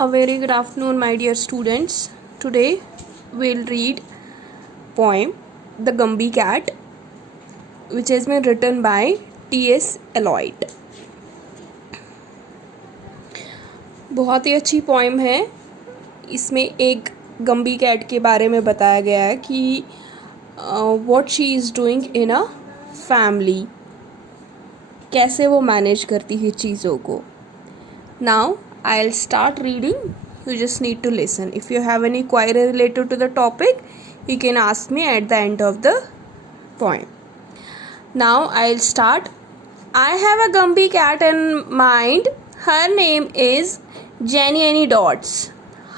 A very good afternoon, my dear students. Today we'll read poem The Gumby Cat, which has been written by T.S. Eliot. बहुत ही अच्छी poem है. इसमें एक गम्बी cat के बारे में बताया गया है कि what she is doing in a family, कैसे वो मैनेज करती है चीज़ों को. Now I'll start reading. You just need to listen. If you have any query related to the topic, you can ask me at the end of the poem. Now I'll start. I have a Gumby cat in mind. Her name is Jenny Any Dots.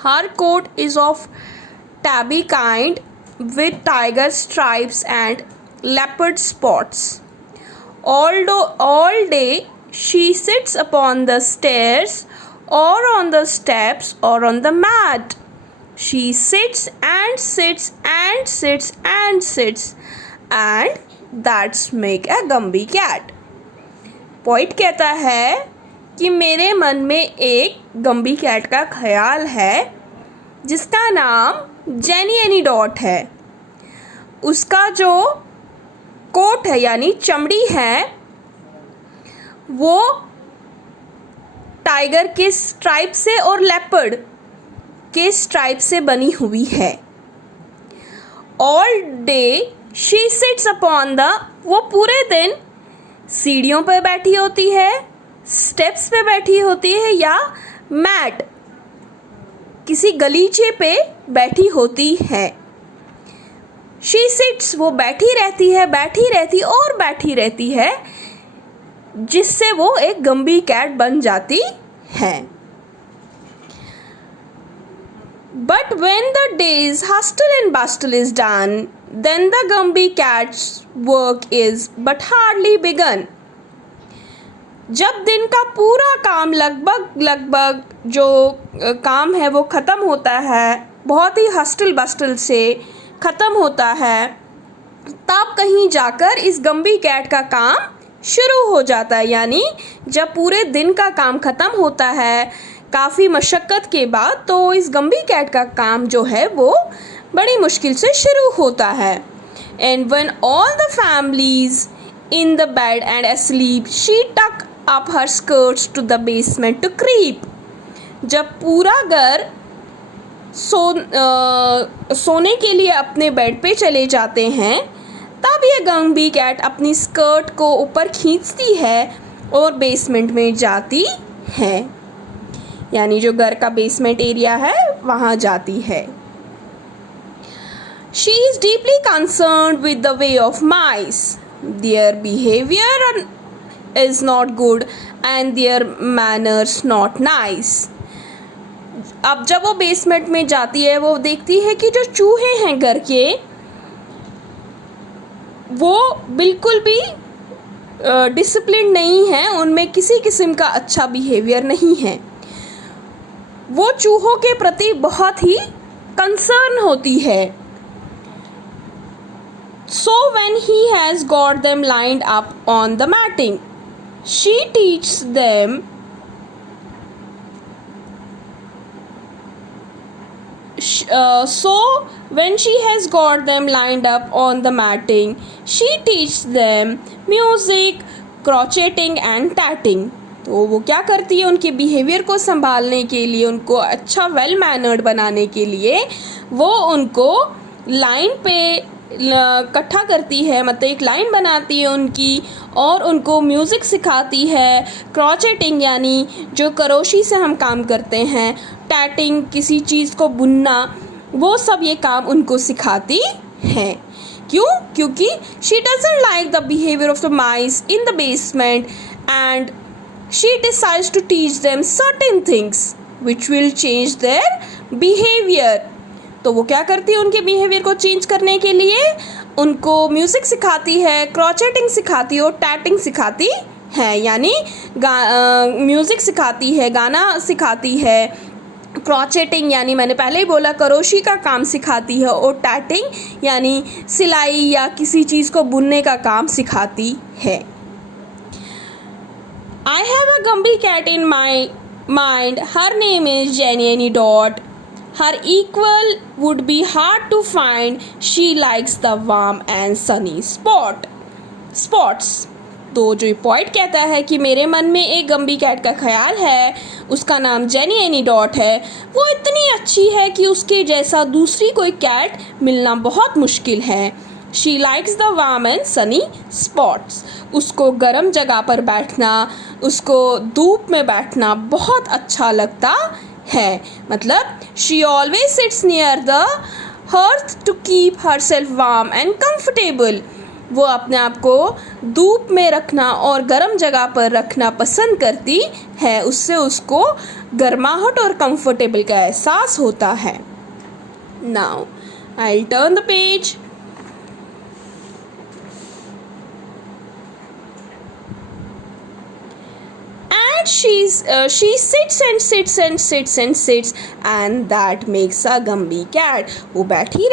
Her coat is of tabby kind with tiger stripes and leopard spots. All day she sits upon the stairs or on the steps or on the mat. She sits and sits and sits and sits, and that's make a Gumby cat. Poet कहता है कि मेरे मन में एक गम्बी cat का ख्याल है जिसका नाम जेनी एनी डॉट है. उसका जो कोट है यानी चमड़ी है वो टाइगर के स्ट्राइप से और लेपर्ड के स्ट्राइप से बनी हुई है. All day she seats upon the, वो पूरे दिन सीढ़ियों पर बैठी होती है, स्टेप्स पे बैठी होती है या मैट किसी गलीचे पे बैठी होती है. शी सिट्स, वो बैठी रहती है जिससे वो एक गम्बी कैट बन जाती है. But when the day's hustle and bustle is done, then the Gumby cat's work is but hardly begun. जब दिन का पूरा काम लगभग जो काम है वो ख़त्म होता है, बहुत ही हस्टल बस्टल से ख़त्म होता है, तब कहीं जाकर इस गम्बी कैट का काम शुरू हो जाता है. यानी जब पूरे दिन का काम ख़त्म होता है काफ़ी मशक्क़त के बाद, तो इस गम्बी कैट का काम जो है वो बड़ी मुश्किल से शुरू होता है. And when all the families in the bed and asleep, she tuck up her skirts to the basement to creep. जब पूरा घर सोने के लिए अपने बेड पे चले जाते हैं, तब ये गम्बी कैट अपनी स्कर्ट को ऊपर खींचती है और बेसमेंट में जाती है. यानी जो घर का बेसमेंट एरिया है वहाँ जाती है. She is deeply concerned with the way of mice. Their behavior is not good and their manners not nice. अब जब वो बेसमेंट में जाती है वो देखती है कि जो चूहे हैं घर के वो बिल्कुल भी डिसिप्लिन नहीं है, उनमें किसी किस्म का अच्छा बिहेवियर नहीं है. वो चूहों के प्रति बहुत ही कंसर्न होती है. So when he has got them lined up on the matting, she teaches them music, crocheting and tatting. तो वो क्या करती है, उनके बिहेवियर को संभालने के लिए, उनको अच्छा वेल मैनर्ड बनाने के लिए वो उनको लाइन पे इकट्ठा करती है, मतलब एक लाइन बनाती है उनकी, और उनको म्यूज़िक सिखाती है. क्रॉचेटिंग यानी जो करोशी से हम काम करते हैं, टैटिंग किसी चीज़ को बुनना, वो सब ये काम उनको सिखाती है. क्यों? क्योंकि she doesn't like the behaviour of the mice in the basement and she decides to teach them certain things which will change their behavior. तो वो क्या करती है, उनके बिहेवियर को चेंज करने के लिए उनको म्यूज़िक सिखाती है, क्रॉचेटिंग सिखाती है और टैटिंग सिखाती है. यानी म्यूज़िक सिखाती है, गाना सिखाती है, क्रॉचेटिंग यानी मैंने पहले ही बोला करोशी का काम सिखाती है, और टैटिंग यानी सिलाई या किसी चीज़ को बुनने का काम सिखाती है. I have a Gumby cat in my mind, her name is Jenny Dot. Her equal would be hard to find. She likes the warm and sunny spots. तो जो पॉइंट कहता है कि मेरे मन में एक गम्बी कैट का ख्याल है, उसका नाम जेनी एनी डॉट है, वो इतनी अच्छी है कि उसके जैसा दूसरी कोई कैट मिलना बहुत मुश्किल है. She likes the warm and Sunny spots. उसको गर्म जगह पर बैठना, उसको धूप में बैठना बहुत अच्छा लगता है. मतलब she always sits near the hearth to keep herself warm and comfortable. वो अपने आप को धूप में रखना और गर्म जगह पर रखना पसंद करती है. उससे उसको गर्माहट और कंफर्टेबल का एहसास होता है. Now I will turn the page. She sits and sits and sits and sits and that makes a Gumby cat. वो बैठी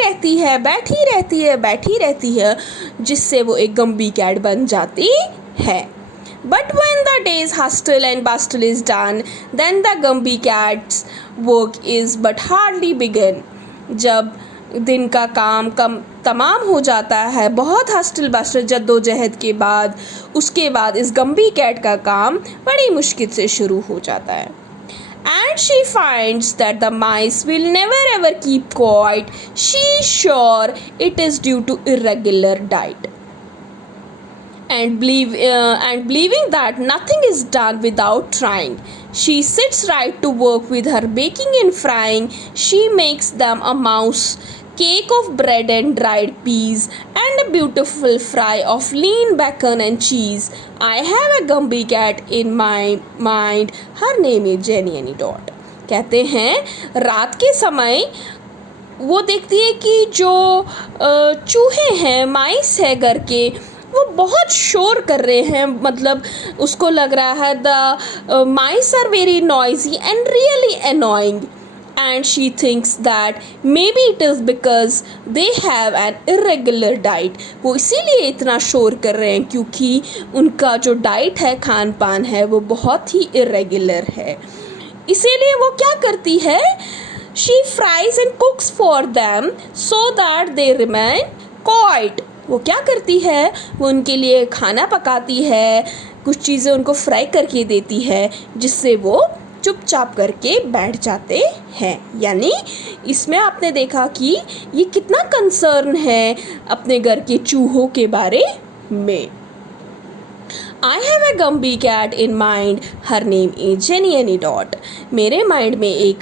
रहती है जिससे वो एक गम्बी कैट बन जाती है. But when the day's hustle and bustle is done, then the Gumby cat's work is but hardly begun. जब दिन का काम तमाम हो जाता है, बहुत हस्टल बस्टल जद्दोजहद के बाद, उसके बाद इस गम्बी कैट का काम बड़ी मुश्किल से शुरू हो जाता है. And she finds that the mice will never ever keep quiet. She's sure it is due to irregular diet. And believing that nothing is done without trying, she sits right to work with her baking and frying. She makes them a mouse cake of bread and dried peas and a beautiful fry of lean bacon and cheese. I have a Gumby cat in my mind. Her name is Jenny Annie Dot. कहते हैं रात के समय वो देखती है कि जो चूहे हैं, माइस है घर के, वो बहुत शोर कर रहे हैं. मतलब उसको लग रहा है the mice are very noisy and really annoying. And she thinks that maybe it is because they have an irregular diet. वो इसीलिए इतना शोर कर रहे हैं क्योंकि उनका जो डाइट है, खान पान है, वो बहुत ही irregular है. इसीलिए वो क्या करती है? She fries and cooks for them so that they remain quiet. वो क्या करती है? वो उनके लिए खाना पकाती है, कुछ चीज़ें उनको फ्राई करके देती है जिससे वो चुपचाप करके बैठ जाते हैं. यानी इसमें आपने देखा कि ये कितना कंसर्न है अपने घर के चूहों के बारे में. I have a Gumby cat in mind. Her name is Jenny Annie Dot. मेरे माइंड में एक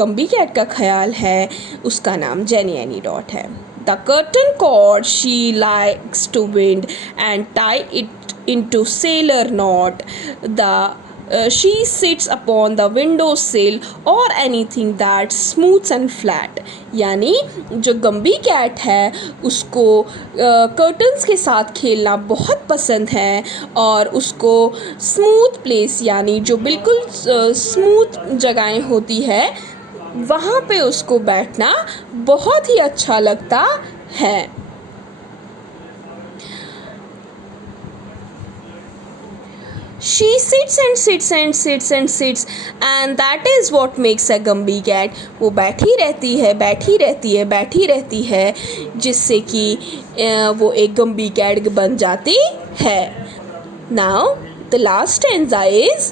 गम्बी कैट का ख्याल है, उसका नाम जेनी एनी डॉट है. The curtain cord she likes to wind and tie it into sailor knot. She sits upon the window sill or anything that's smooth and flat. यानी जो गम्बी कैट है उसको कर्टन्स के साथ खेलना बहुत पसंद है और उसको स्मूथ प्लेस यानी जो बिल्कुल स्मूथ जगहें होती है वहाँ पे उसको बैठना बहुत ही अच्छा लगता है. She sits and sits and sits and sits and that is what makes a Gumby cat. वो बैठी रहती है जिससे कि वो एक गम्बी कैट बन जाती है. Now the last stanza is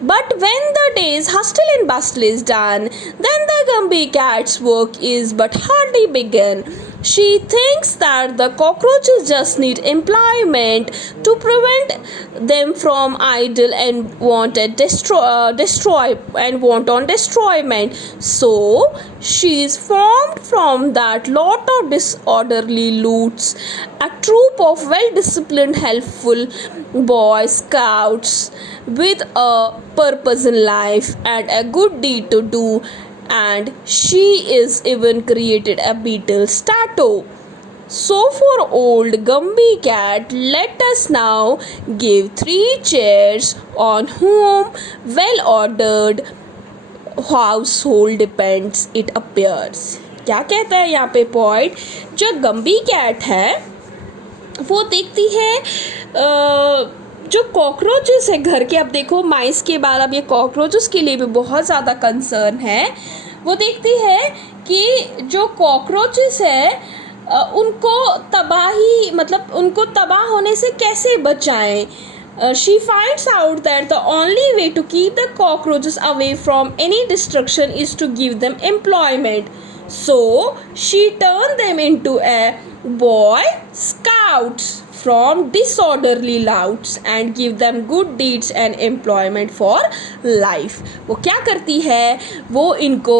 But when the day's hustle and bustle is done, then the Gumby cat's work is but hardly begun. She thinks that the cockroaches just need employment to prevent them from idle and want destroyment. So she is formed from that lot of disorderly loots, a troop of well-disciplined, helpful boy scouts with a purpose in life and a good deed to do. And she is even created a beetle statue. So for old Gumby cat, let us now give 3 chairs on whom well-ordered household depends, it appears. क्या कहता है यहाँ पे point? जो गम्बी cat है वो देखती है जो कॉकरोचेस है घर के, अब देखो माइस के बाद अब ये कॉकरोचेस के लिए भी बहुत ज़्यादा कंसर्न है। वो देखती है कि जो कॉकरोचेस है उनको तबाही, मतलब उनको तबाह होने से कैसे बचाएं। She finds out that the only way to keep the cockroaches away from any destruction is to give them employment. So she turned them into a Boy Scouts from disorderly louts and give them good deeds and employment for life. वो क्या करती है, वो इनको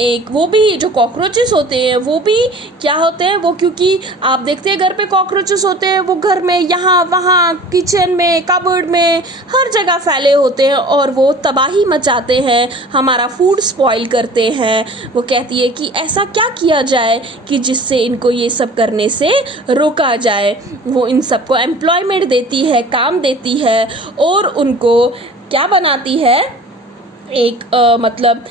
एक, वो भी जो कॉकरोचेस होते हैं वो भी क्या होते हैं, वो क्योंकि आप देखते हैं घर पे कॉकरोचेस होते हैं, वो घर में यहाँ वहाँ किचन में कबर्ड में हर जगह फैले होते हैं और वो तबाही मचाते हैं, हमारा फूड स्पॉइल करते हैं। वो कहती है कि ऐसा क्या किया जाए कि जिससे इनको ये सब करने से रोका जाए। वो इन सबको एम्प्लॉयमेंट देती है, काम देती है और उनको क्या बनाती है, एक मतलब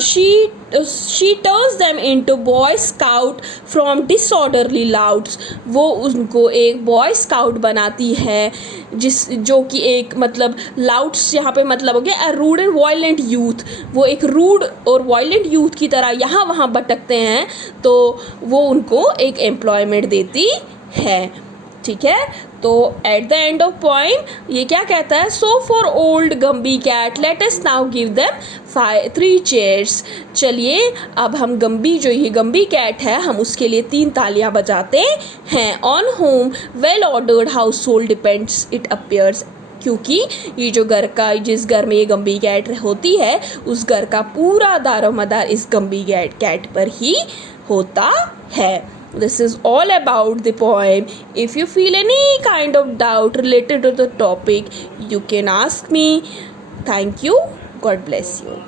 she turns them into boy scout from disorderly louts. वो उनको एक बॉय स्काउट बनाती है जो कि एक मतलब लाउड्स यहाँ पे मतलब हो गया रूड एंड वायलेंट यूथ। वो एक रूड और वायलेंट यूथ की तरह यहाँ वहाँ भटकते हैं, तो वो उनको एक एम्प्लॉयमेंट देती है। ठीक है, तो at the end of poem ये क्या कहता है, so for old Gumbie cat let us now give them 3 cheers. चलिए अब हम गम्बी, जो ये गम्बी कैट है, हम उसके लिए 3 तालियां बजाते हैं। On home well ordered house hold depends it appears. क्योंकि ये जो घर का, जिस घर में ये गम्बी कैट होती है उस घर का पूरा दारोमदार इस गम्बी कैट पर ही होता है। This is all about the poem. If you feel any kind of doubt related to the topic, you can ask me. Thank you. God bless you.